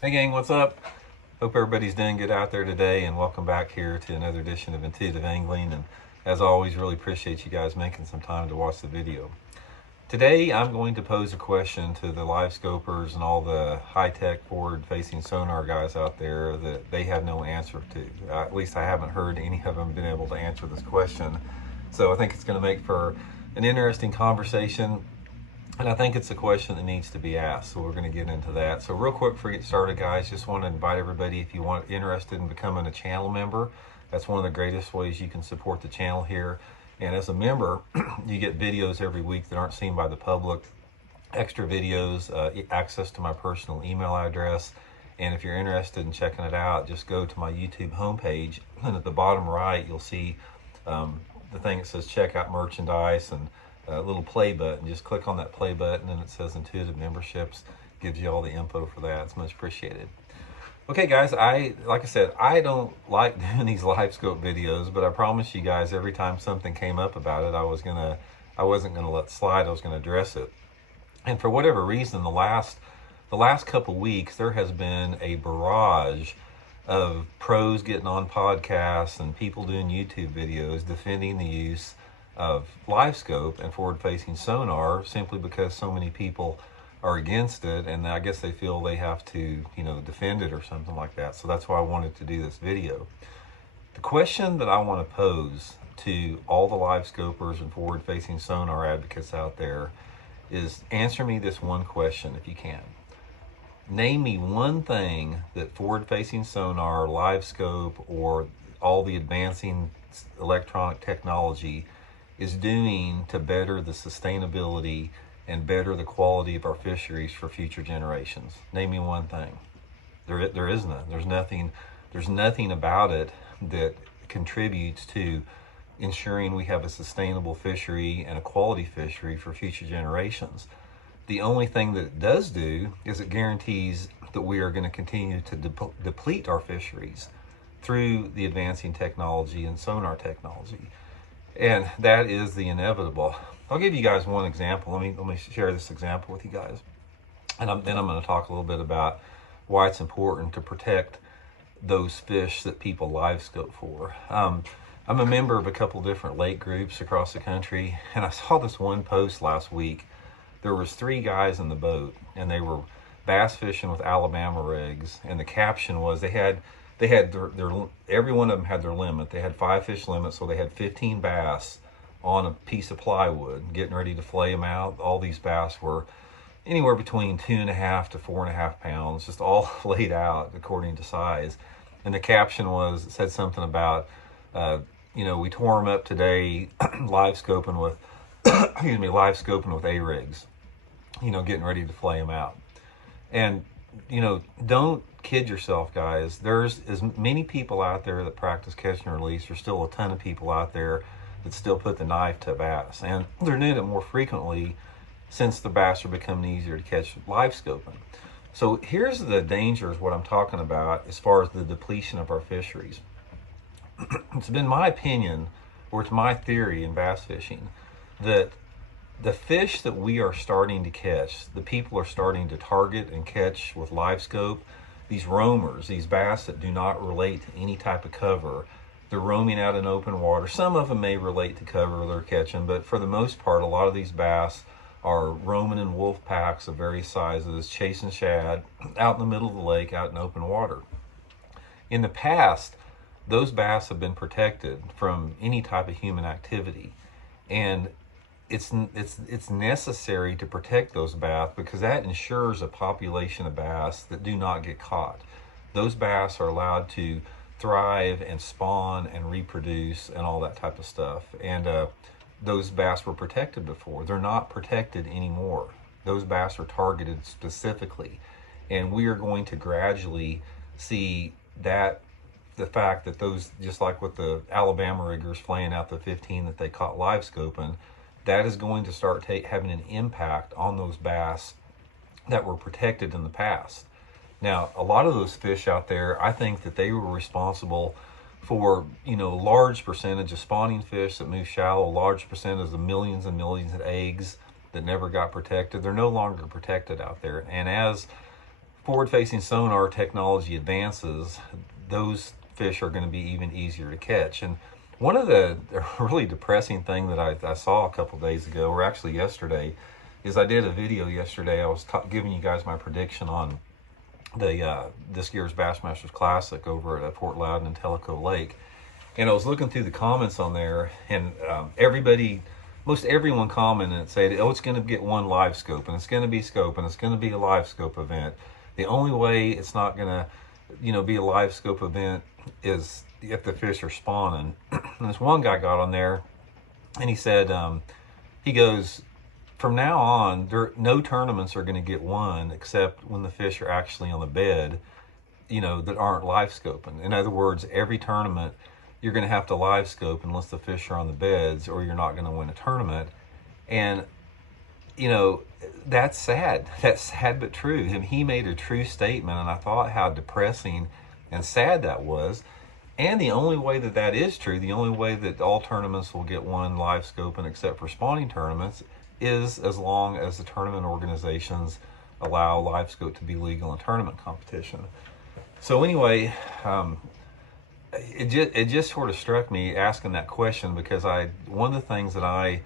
Hey gang, what's up? Hope everybody's doing good out there today, and welcome back here to another edition of Intuitive Angling. And as always, really appreciate you guys making some time to watch the video. Today I'm going to pose a question to the live scopers and all the high-tech forward-facing sonar guys out there that they have no answer to. At least I haven't heard any of them been able to answer this question. So I think it's going to make for an interesting conversation. And I think it's a question that needs to be asked, so we're going to get into that. So real quick before we get started, guys, just want to invite everybody, if you want interested in becoming a channel member, that's one of the greatest ways you can support the channel here. And as a member, you get videos every week that aren't seen by the public, extra videos, access to my personal email address. And if you're interested in checking it out, just go to my YouTube homepage, and at the bottom right, you'll see the thing that says check out merchandise and a little play button. Just click on that play button and it says Intuitive Memberships. Gives you all the info for that. It's much appreciated. Okay guys, like I said, I don't like doing these live scope videos, but I promise you guys every time something came up about it, I wasn't gonna let slide. I was gonna address it. And for whatever reason, the last couple weeks there has been a barrage of pros getting on podcasts and people doing YouTube videos defending the use of live scope and forward-facing sonar simply because so many people are against it, and I guess they feel they have to, defend it or something like that. So that's why I wanted to do this video. The question that I want to pose to all the live scopers and forward-facing sonar advocates out there is answer me this one question if you can. Name me one thing that forward-facing sonar, live scope, or all the advancing electronic technology is doing to better the sustainability and better the quality of our fisheries for future generations. Name me one thing. There is none. There's nothing about it that contributes to ensuring we have a sustainable fishery and a quality fishery for future generations. The only thing that it does do is it guarantees that we are going to continue to deplete our fisheries through the advancing technology and sonar technology. And that is the inevitable. I'll give you guys one example. Let me share this example with you guys. And then I'm going to talk a little bit about why it's important to protect those fish that people live scope for. I'm a member of a couple different lake groups across the country, and I saw this one post last week. There was 3 guys in the boat, and they were bass fishing with Alabama rigs, and the caption was they had their every one of them had their limit. They had 5 fish limit, so they had 15 bass on a piece of plywood, getting ready to flay them out. All these bass were anywhere between 2.5 to 4.5 pounds, just all laid out according to size. And the caption said something about, we tore them up today, live scoping with, live scoping with A rigs, getting ready to flay them out. And don't kid yourself, guys. There's as many people out there that practice catch and release. There's still a ton of people out there that still put the knife to bass, and they're doing it more frequently since the bass are becoming easier to catch live scoping. So here's the dangers, what I'm talking about as far as the depletion of our fisheries. It's been my opinion, or it's my theory in bass fishing, that the fish that we are starting to catch, the people are starting to target and catch with live scope, these roamers, these bass that do not relate to any type of cover, they're roaming out in open water. Some of them may relate to cover they're catching, but for the most part, a lot of these bass are roaming in wolf packs of various sizes, chasing shad out in the middle of the lake, out in open water. In the past, those bass have been protected from any type of human activity, and it's necessary to protect those bass because that ensures a population of bass that do not get caught. Those bass are allowed to thrive and spawn and reproduce and all that type of stuff. And those bass were protected before. They're not protected anymore. Those bass are targeted specifically. And we are going to gradually see that the fact that those, just like with the Alabama riggers flaying out the 15 that they caught live scoping, that is going to start having an impact on those bass that were protected in the past. Now, a lot of those fish out there, I think that they were responsible for, large percentage of spawning fish that move shallow, large percentage of the millions and millions of eggs that never got protected. They're no longer protected out there. And as forward-facing sonar technology advances, those fish are going to be even easier to catch. And one of the really depressing thing that I saw a couple days ago, or actually yesterday, is I did a video yesterday. I was giving you guys my prediction on the this year's Bassmasters Classic over at Fort Loudon and Tellico Lake. And I was looking through the comments on there, and most everyone commented and said, oh, it's going to get one live scope, and it's going to be scope, and it's going to be a live scope event. The only way it's not going to, be a live scope event is if the fish are spawning. And this one guy got on there, and he said, he goes, from now on, no tournaments are going to get won except when the fish are actually on the bed, that aren't live scoping. In other words, every tournament, you're going to have to live scope unless the fish are on the beds, or you're not going to win a tournament. And, that's sad. That's sad but true. And he made a true statement, and I thought how depressing and sad that was. And the only way that that is true, the only way that all tournaments will get one live scoping except for spawning tournaments, is as long as the tournament organizations allow live scope to be legal in tournament competition. So anyway, it just sort of struck me asking that question, because one of the things that I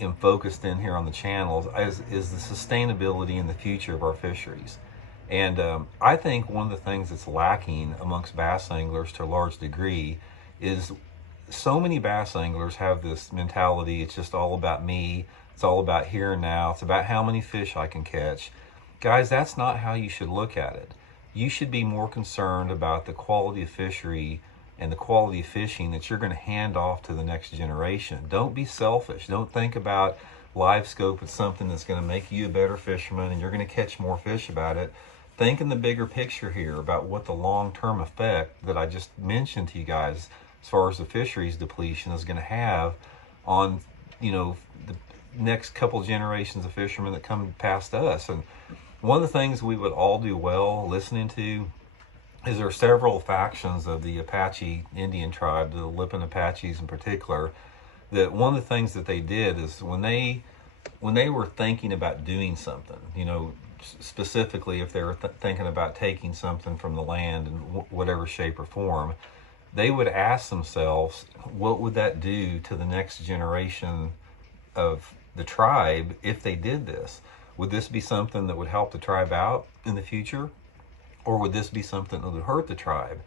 am focused in here on the channel is the sustainability and the future of our fisheries. And I think one of the things that's lacking amongst bass anglers to a large degree is so many bass anglers have this mentality, it's just all about me, it's all about here and now, it's about how many fish I can catch. Guys, that's not how you should look at it. You should be more concerned about the quality of fishery and the quality of fishing that you're going to hand off to the next generation. Don't be selfish. Don't think about live scope as something that's going to make you a better fisherman and you're going to catch more fish about it. Think in the bigger picture here about what the long-term effect that I just mentioned to you guys as far as the fisheries depletion is going to have on, the next couple generations of fishermen that come past us. And one of the things we would all do well listening to is there are several factions of the Apache Indian tribe, the Lipan Apaches in particular, that one of the things that they did is when they were thinking about doing something, specifically if they were thinking about taking something from the land in whatever shape or form, they would ask themselves, what would that do to the next generation of the tribe if they did this? Would this be something that would help the tribe out in the future? Or would this be something that would hurt the tribe?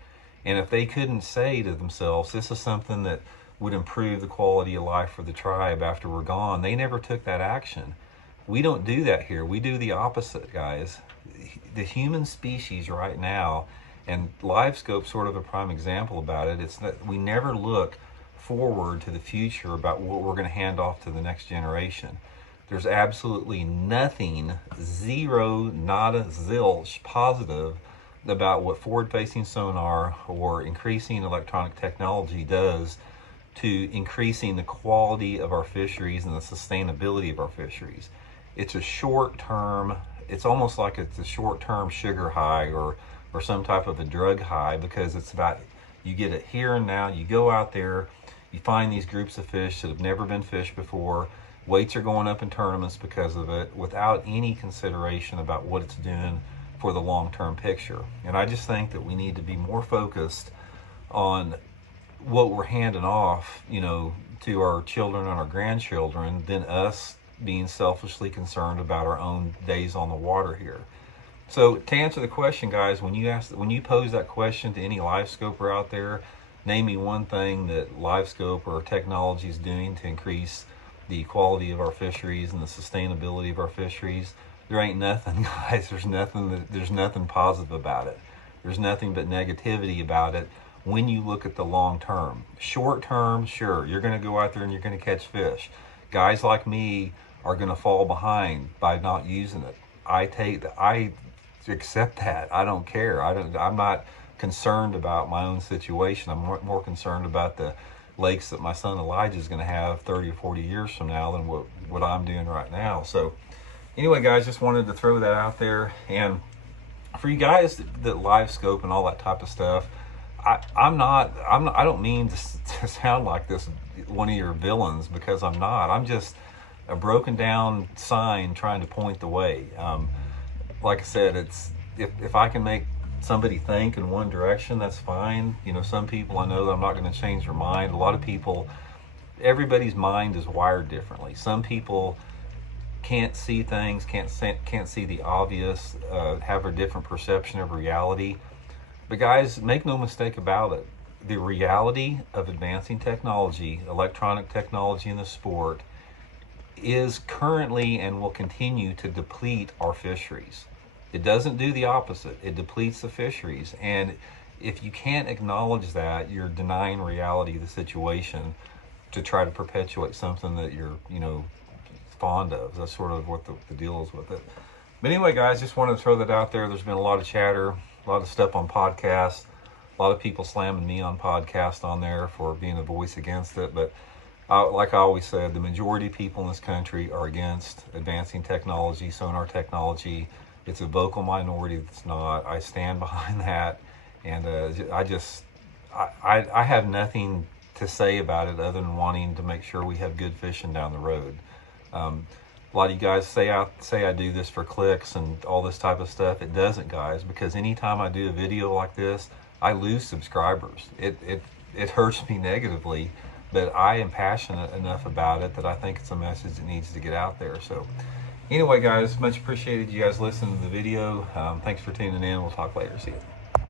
And if they couldn't say to themselves, this is something that would improve the quality of life for the tribe after we're gone, they never took that action. We don't do that here. We do the opposite, guys. The human species right now, and LiveScope's sort of a prime example about it, it's that we never look forward to the future about what we're going to hand off to the next generation. There's absolutely nothing, zero, nada, zilch, positive about what forward-facing sonar or increasing electronic technology does to increasing the quality of our fisheries and the sustainability of our fisheries. It's a short-term, it's almost like it's a short-term sugar high or some type of a drug high, because it's about, you get it here and now, you go out there, you find these groups of fish that have never been fished before, weights are going up in tournaments because of it, without any consideration about what it's doing for the long-term picture. And I just think that we need to be more focused on what we're handing off, to our children and our grandchildren than us being selfishly concerned about our own days on the water here. So to answer the question, guys, when you pose that question to any live scoper out there, name me one thing that live scope or technology is doing to increase the quality of our fisheries and the sustainability of our fisheries. There ain't nothing, guys. There's nothing positive about it. There's nothing but negativity about it when you look at the long term. Short term, sure, you're going to go out there and you're going to catch fish. Guys like me are going to fall behind by not using it. I accept that. I don't care. I'm not concerned about my own situation. I'm more concerned about the lakes that my son Elijah is going to have 30 or 40 years from now than what I'm doing right now. So anyway, guys, just wanted to throw that out there. And for you guys that live scope and all that type of stuff, I don't mean to sound like this one of your villains, because I'm not. I'm just a broken down sign trying to point the way. Like I said, if I can make somebody think in one direction, that's fine. You know, some people, I know that I'm not going to change their mind. A lot of people, everybody's mind is wired differently. Some people can't see things, can't see the obvious, have a different perception of reality. But guys, make no mistake about it. The reality of advancing technology, electronic technology in the sport, is currently and will continue to deplete our fisheries. It doesn't do the opposite. It depletes the fisheries. And if you can't acknowledge that, you're denying reality of the situation to try to perpetuate something that you're, you know, fond of. That's sort of what the deal is with it. But anyway, guys, just wanted to throw that out there. There's been a lot of chatter, a lot of stuff on podcasts, a lot of people slamming me on podcast on there for being a voice against it. But like I always said, the majority of people in this country are against advancing technology, sonar technology. It's a vocal minority that's not. I stand behind that. And I have nothing to say about it other than wanting to make sure we have good fishing down the road. A lot of you guys say I do this for clicks and all this type of stuff. It doesn't, guys, because anytime I do a video like this, I lose subscribers. It hurts me negatively, but I am passionate enough about it that I think it's a message that needs to get out there. So anyway, guys, much appreciated you guys listening to the video. Thanks for tuning in. We'll talk later. See you.